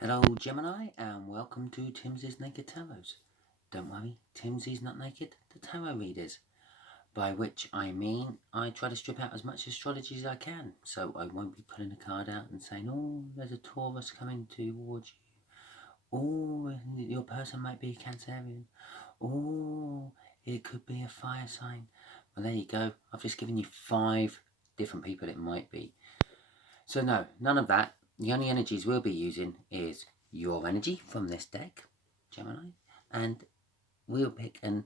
Hello Gemini and welcome to Timsy's Naked Tarot. Don't worry, Timsy's not naked, the tarot readers. By which I mean I try to strip out as much astrology as I can, so I won't be pulling a card out and saying, oh, there's a Taurus coming towards you. Oh, your person might be a Cancerian. Oh, it could be a fire sign. Well, there you go. I've just given you 5 different people it might be. So no, none of that. The only energies we'll be using is your energy from this deck, Gemini, and we'll pick an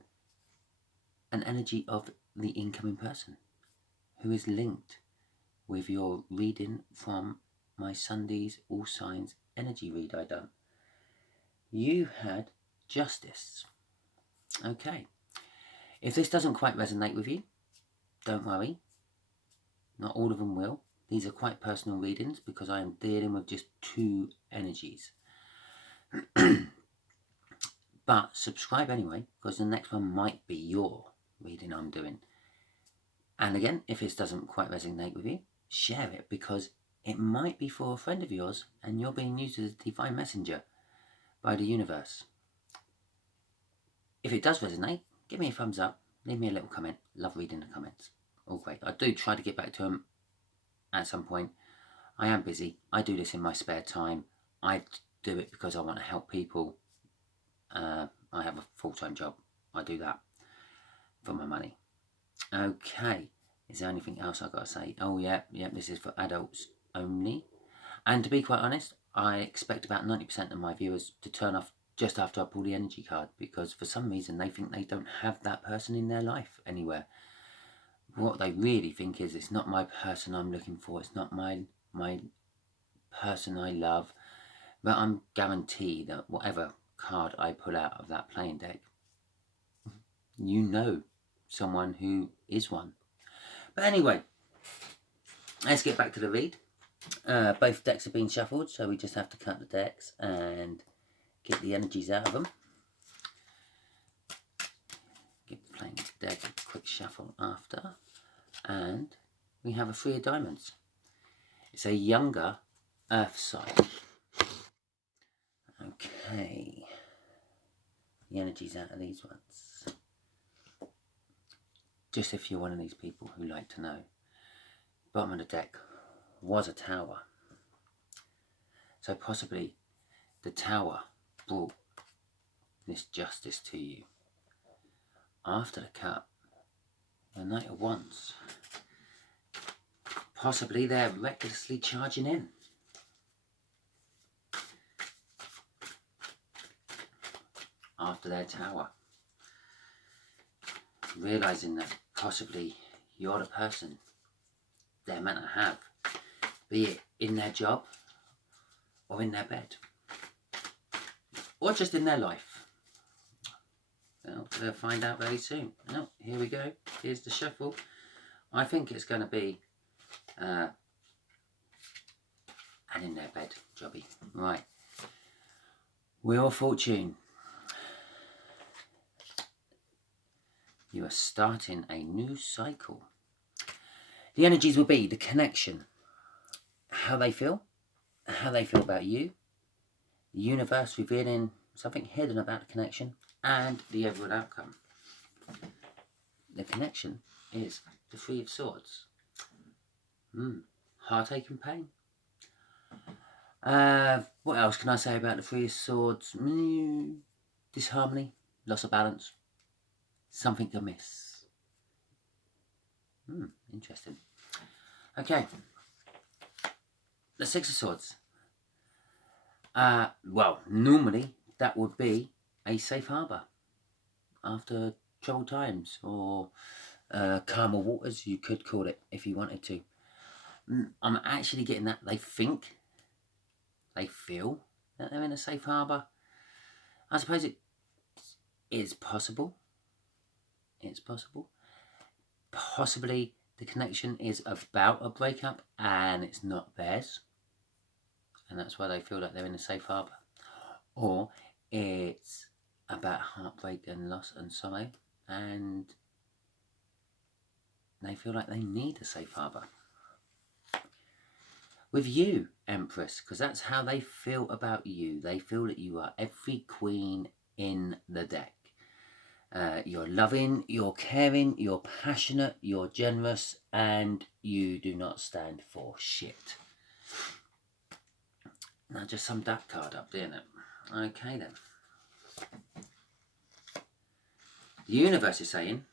energy of the incoming person who is linked with your reading from my Sunday's All Signs energy read I done. You had Justice. Okay. If this doesn't quite resonate with you, don't worry. Not all of them will. These are quite personal readings because I am dealing with just 2 energies. But subscribe anyway, because the next one might be your reading I'm doing. And again, if this doesn't quite resonate with you, share it, because it might be for a friend of yours and you're being used as a divine messenger by the universe. If it does resonate, give me a thumbs up, leave me a little comment. Love reading the comments. All great. I do try to get back to them at some point. I am busy. I do this in my spare time. I do it because I want to help people. I have a full-time job. I do that for my money. Okay, is there anything else I've got to say? Oh yeah, this is for adults only. And to be quite honest, I expect about 90% of my viewers to turn off just after I pull the energy card, because for some reason they think they don't have that person in their life anywhere. What they really think is, it's not my person I'm looking for, it's not my person I love. But I'm guaranteed that whatever card I pull out of that playing deck, you know someone who is one. But anyway, let's get back to the read. Both decks have been shuffled, so we just have to cut the decks and get the energies out of them. Give the playing deck a quick shuffle after. And we have a 3 of diamonds. It's a younger earth sign. Okay. The energies out of these ones. Just if you're one of these people who like to know. Bottom of the deck was a tower. So possibly the tower brought this justice to you. After the cut, the Knight of Wands. Possibly they're recklessly charging in. After their tower. Realising that possibly you're the person they're meant to have, be it in their job or in their bed or just in their life. Well, they'll find out very soon. Oh, here we go. Here's the shuffle. I think it's going to be an in their bed jobby. Right. Wheel of Fortune. You are starting a new cycle. The energies will be the connection, how they feel about you, the universe revealing something hidden about the connection, and the overall outcome. The connection is the 3 of Swords. Heartache and pain. What else can I say about the 3 of Swords? Disharmony, loss of balance, something amiss. Interesting. Okay. The 6 of Swords. Well, normally that would be a safe harbour after troubled times, or calmer waters, you could call it if you wanted to. I'm actually getting that they feel that they're in a safe harbour. I suppose it is possible. It's possible. Possibly the connection is about a breakup and it's not theirs, and that's why they feel like they're in a safe harbour. Or it's about heartbreak and loss and sorrow, and they feel like they need a safe harbour. With you, Empress, because that's how they feel about you. They feel that you are every queen in the deck. You're loving, you're caring, you're passionate, you're generous, and you do not stand for shit. Now, just summed that card up, didn't it? Okay, then. The universe is saying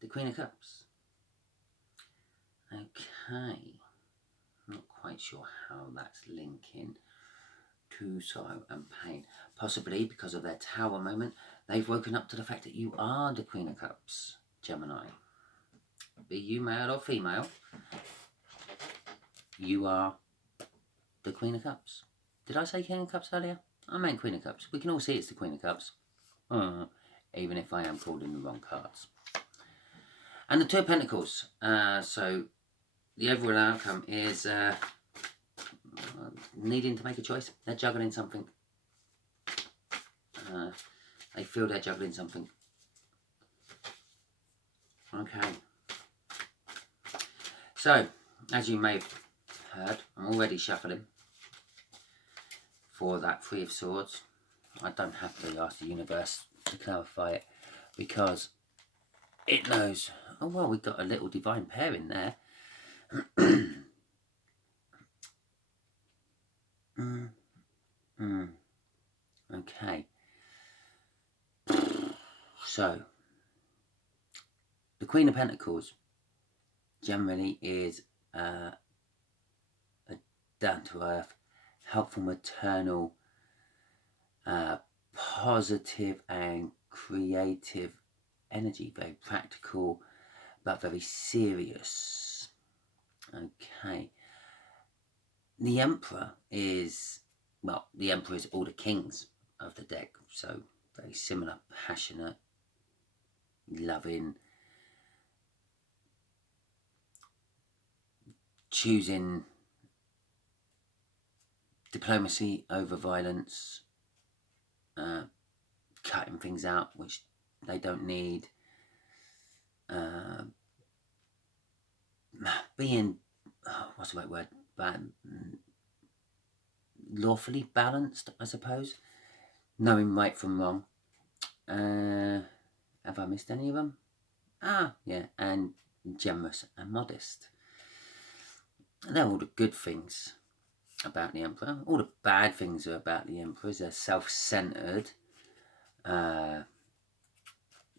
the Queen of Cups. Okay. Not quite sure how that's linking to sorrow and pain. Possibly because of their Tower moment, they've woken up to the fact that you are the Queen of Cups, Gemini. Be you male or female, you are the Queen of Cups. Did I say King of Cups earlier? I meant Queen of Cups. We can all see it's the Queen of Cups. Even if I am called in the wrong cards. And the Two of Pentacles. So the overall outcome is needing to make a choice. They're juggling something. They feel they're juggling something. Okay. So, as you may have heard, I'm already shuffling for that Three of Swords. I don't have to ask the universe to clarify it because it knows. Oh, well, we've got a little divine pair in there. Okay. So, the Queen of Pentacles generally is a down-to-earth, helpful, maternal, positive and creative energy. Very practical, but very serious. Okay. The Emperor is, well, the Emperor is all the kings of the deck. So, very similar, passionate, loving, choosing diplomacy over violence, cutting things out which they don't need, being, what's the right word, lawfully balanced, I suppose, knowing right from wrong. Have I missed any of them? Yeah, and generous and modest. They're all the good things about the Emperor. All the bad things are about the Emperor. They're self-centered.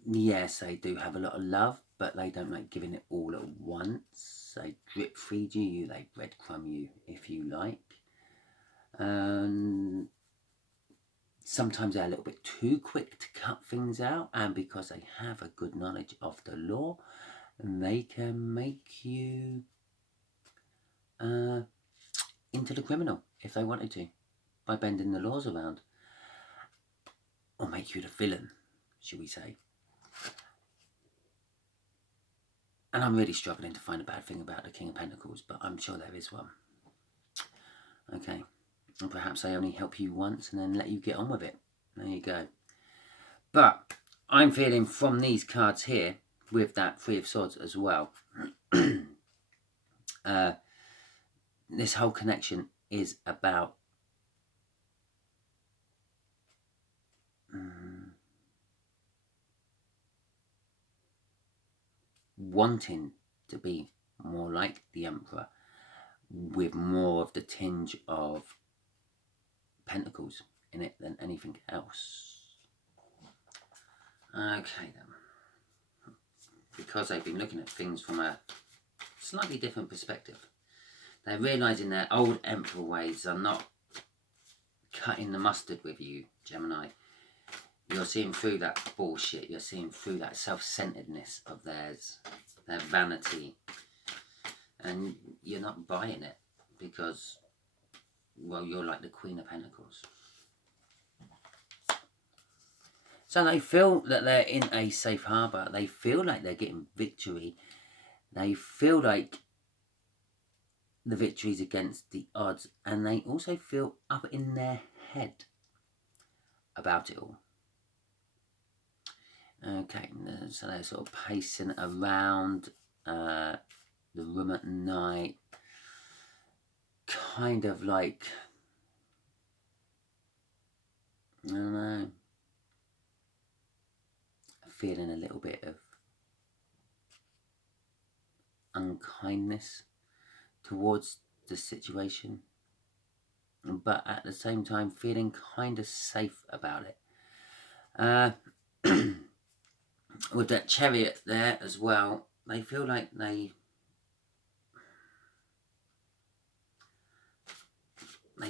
Yes, they do have a lot of love, but they don't like giving it all at once. They drip feed you, they breadcrumb you if you like. Sometimes they're a little bit too quick to cut things out, and because they have a good knowledge of the law, they can make you into the criminal if they wanted to, by bending the laws around, or make you the villain, should we say. And I'm really struggling to find a bad thing about the King of Pentacles, but I'm sure there is one. Okay, and perhaps they only help you once and then let you get on with it. There you go. But I'm feeling from these cards here, with that Three of Swords as well, this whole connection is about wanting to be more like the Emperor, with more of the tinge of Pentacles in it than anything else. Okay then. Because they've been looking at things from a slightly different perspective, they're realising their old Emperor ways are not cutting the mustard with you, Gemini. You're seeing through that bullshit. You're seeing through that self-centeredness of theirs, their vanity. And you're not buying it because, well, you're like the Queen of Pentacles. So they feel that they're in a safe harbour. They feel like they're getting victory. They feel like the victory's against the odds. And they also feel up in their head about it all. Okay, so they're sort of pacing around the room at night, kind of like, I don't know, feeling a little bit of unkindness towards the situation, but at the same time feeling kind of safe about it. With that Chariot there as well, they feel like they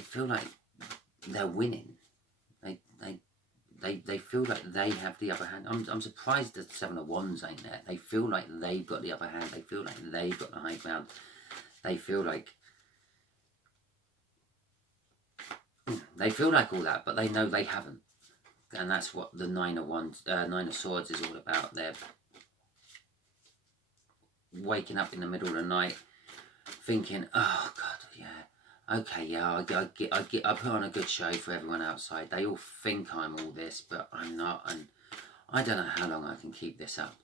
feel like they're winning. They feel like they have the upper hand. I'm surprised the Seven of Wands ain't there. They feel like they've got the upper hand. They feel like they've got the high ground. They feel like all that, but they know they haven't. And that's what the Nine of Swords is all about. They're waking up in the middle of the night, thinking, "Oh God, yeah, okay, yeah, I put on a good show for everyone outside. They all think I'm all this, but I'm not, and I don't know how long I can keep this up."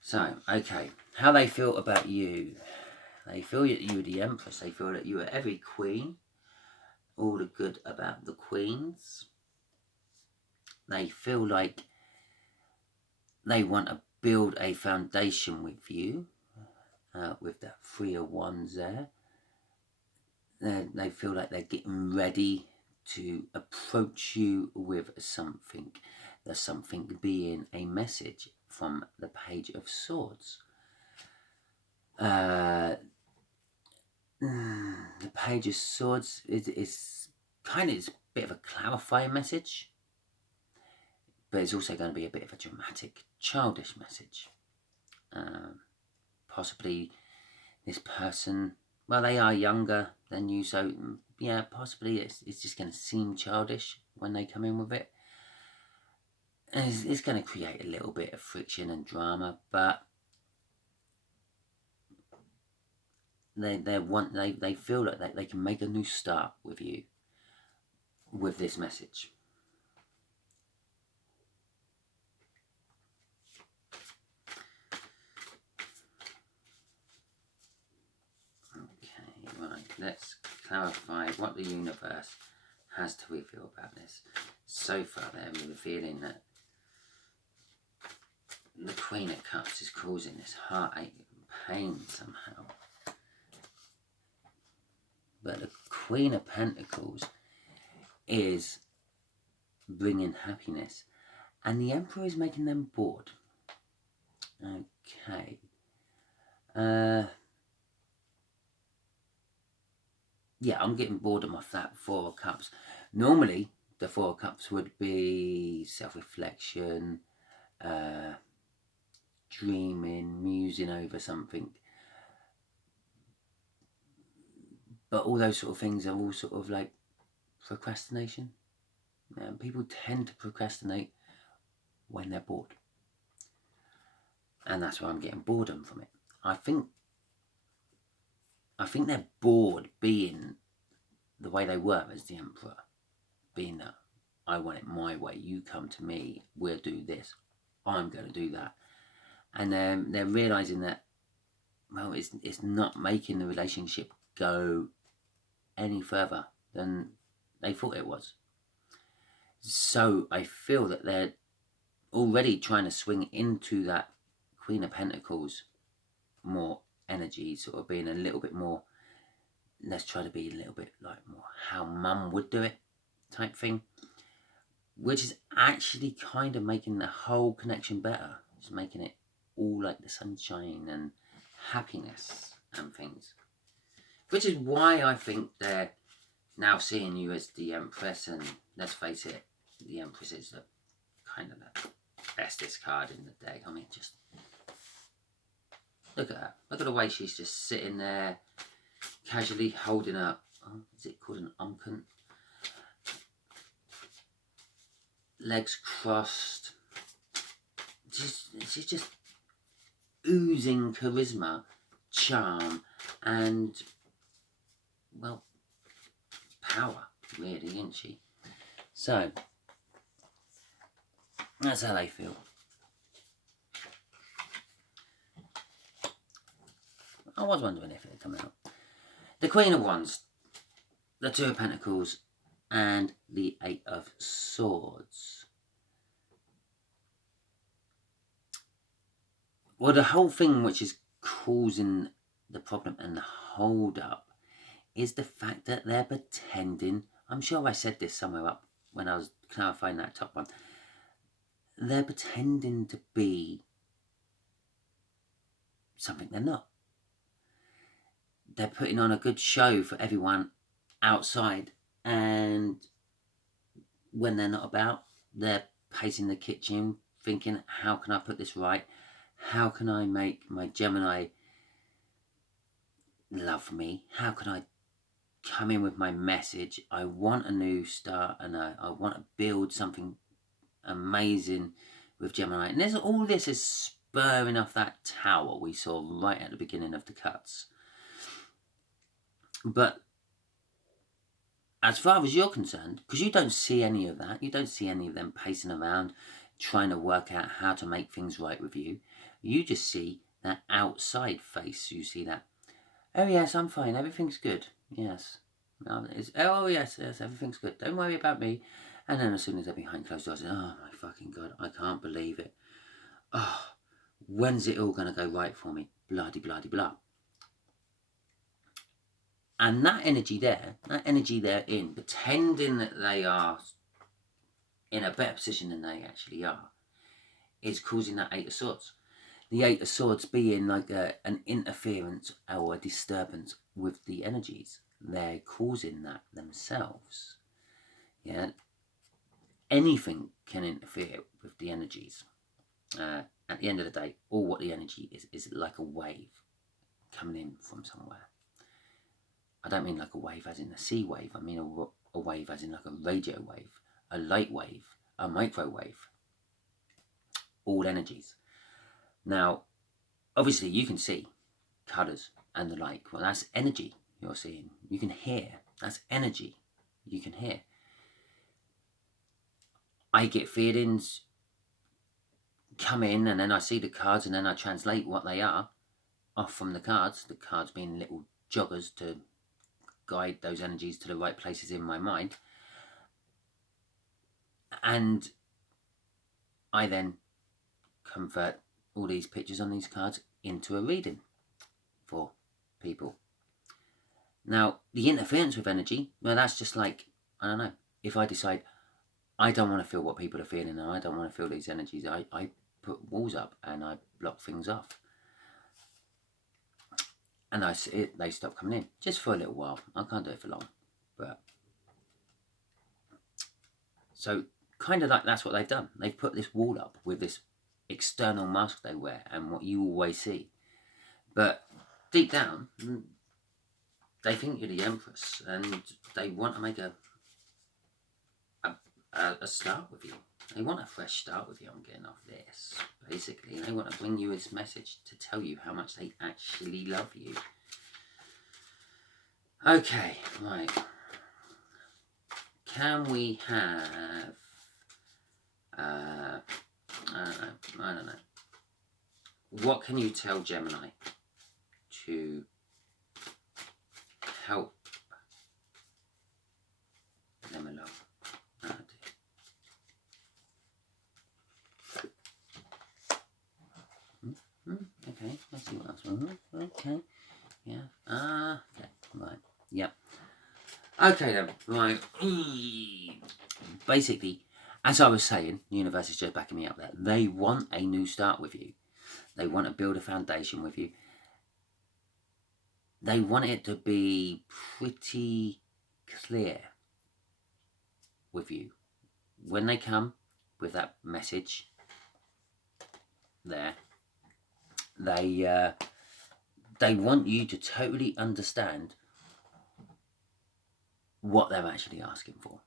So, okay, how they feel about you? They feel that you are the Empress. They feel that you are every queen. All the good about the queens. They feel like they want to build a foundation with you, with that Three of Wands there. They feel like they're getting ready to approach you with something. There's something being a message from the Page of Swords. The Page of Swords is kind of a bit of a clarifying message, but it's also going to be a bit of a dramatic, childish message. Possibly this person, well, they are younger than you, so yeah, possibly it's just going to seem childish when they come in with it. It's going to create a little bit of friction and drama, but they feel like they can make a new start with you with this message. Okay, right, let's clarify what the universe has to reveal about this. So far they're revealing that the Queen of Cups is causing this heartache and pain somehow. But the Queen of Pentacles is bringing happiness. And the Emperor is making them bored. Okay. Yeah, I'm getting boredom off that Four of Cups. Normally, the Four of Cups would be self-reflection, dreaming, musing over something. But all those sort of things are all sort of like procrastination. People tend to procrastinate when they're bored. And that's why I'm getting boredom from it. I think they're bored being the way they were as the Emperor. Being that, I want it my way, you come to me, we'll do this, I'm going to do that. And they're realising that, well, it's not making the relationship go any further than they thought it was. So I feel that they're already trying to swing into that Queen of Pentacles more energy, sort of being a little bit more, let's try to be a little bit like more how mum would do it type thing, which is actually kind of making the whole connection better. It's making it all like the sunshine and happiness and things, which is why I think they're now seeing you as the Empress. And let's face it, the Empress is the kind of the bestest card in the deck. I mean, just look at her. Look at the way she's just sitting there, casually holding up. Oh, is it called an unguent? Legs crossed. She's just oozing charisma, charm, and, well, power, really, isn't she? So, that's how they feel. I was wondering if it would come out. The Queen of Wands. the Two of Pentacles, and the Eight of Swords. Well, the whole thing which is causing the problem and the hold up is the fact that they're pretending. I'm sure I said this somewhere up when I was clarifying that top one. They're pretending to be something they're not. They're putting on a good show for everyone outside, and when they're not about, they're pacing the kitchen thinking, how can I put this right? How can I make my Gemini love me? How can I come in with my message? I want a new start, and I want to build something amazing with Gemini. And all this is spurring off that tower we saw right at the beginning of the cuts. But as far as you're concerned, because you don't see any of that, you don't see any of them pacing around trying to work out how to make things right with you. You just see that outside face. You see that, oh yes, I'm fine, everything's good. Yes. Oh yes, everything's good. Don't worry about me. And then as soon as they're behind closed doors, oh my fucking God, I can't believe it. Oh, when's it all going to go right for me? Blah-de-blah-de-blah. And that energy they're in, pretending that they are in a better position than they actually are, is causing that Eight of Swords. The Eight of Swords being like an interference or a disturbance with the energies. They're causing that themselves. Yeah. Anything can interfere with the energies. At the end of the day, all what the energy is like a wave coming in from somewhere. I don't mean like a wave as in a sea wave. I mean a wave as in like a radio wave, a light wave, a microwave. All energies. Now, obviously you can see colours and the like. Well, that's energy you're seeing. You can hear. That's energy you can hear. I get feelings come in, and then I see the cards, and then I translate what they are off from the cards being little joggers to guide those energies to the right places in my mind. And I then convert all these pictures on these cards into a reading for people. Now, the interference with energy, well, that's just like, I don't know, if I decide I don't want to feel what people are feeling, and I don't want to feel these energies, I put walls up and I block things off. And they stop coming in, just for a little while. I can't do it for long. But so kind of like that's what they've done. They've put this wall up with this external mask they wear and what you always see. But deep down, they think you're the Empress, and they want to make a start with you. They want a fresh start with you. I'm getting off this. Basically, they want to bring you this message to tell you how much they actually love you. Okay, right. Can we have... I don't know. What can you tell Gemini to help them along? Okay, let's see what else. Okay, yeah. Okay, right. Yep. Okay then, right. Basically, as I was saying, the universe is just backing me up there. They want a new start with you. They want to build a foundation with you. They want it to be pretty clear with you. When they come with that message there, they want you to totally understand what they're actually asking for,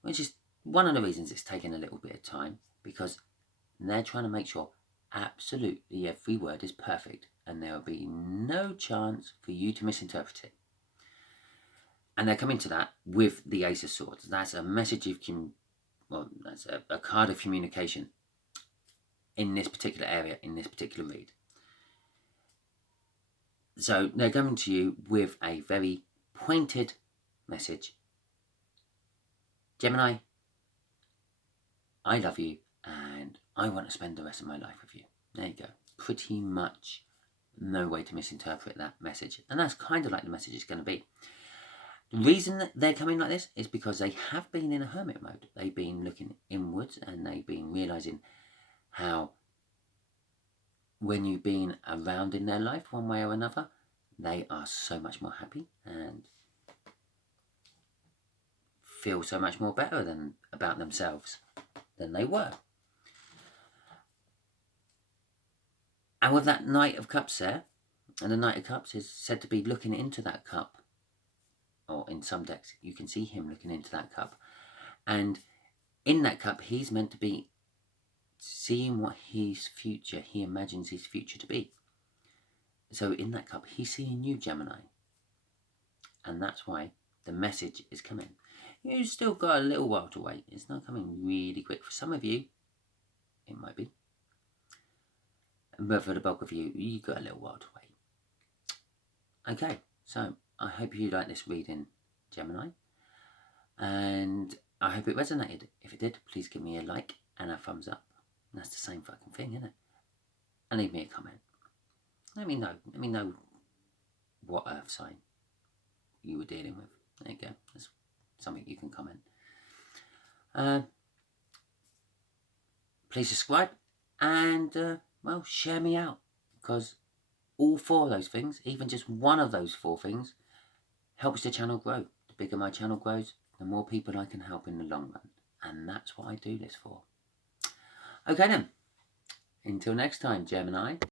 which is one of the reasons it's taking a little bit of time, because they're trying to make sure absolutely every word is perfect and there will be no chance for you to misinterpret it. And they're coming to that with the Ace of Swords. That's a message of that's a card of communication in this particular area, in this particular read. So they're coming to you with a very pointed message. Gemini, I love you and I want to spend the rest of my life with you. There you go. Pretty much no way to misinterpret that message. And that's kind of like the message is going to be. The reason that they're coming like this is because they have been in a hermit mode. They've been looking inwards and they've been realizing how when you've been around in their life one way or another, they are so much more happy and feel so much more better about themselves than they were. And with that Knight of Cups there, and the Knight of Cups is said to be looking into that cup, or in some decks you can see him looking into that cup, and in that cup he's meant to be seeing what his future, he imagines his future to be. So in that cup he's seeing you, Gemini, and that's why the message is coming. You've still got a little while to wait. It's not coming really quick. For some of you it might be, but for the bulk of you, you've got a little while to wait. Okay, so I hope you like this reading, Gemini, and I hope it resonated. If it did, please give me a like and a thumbs up. And that's the same fucking thing, isn't it? And leave me a comment. Let me know what earth sign you were dealing with. There you go. That's something you can comment. Please subscribe and well, share me out, because all 4 of those things, even just one of those 4 things, helps the channel grow. The bigger my channel grows, the more people I can help in the long run. And that's what I do this for. Okay then, until next time, Gemini.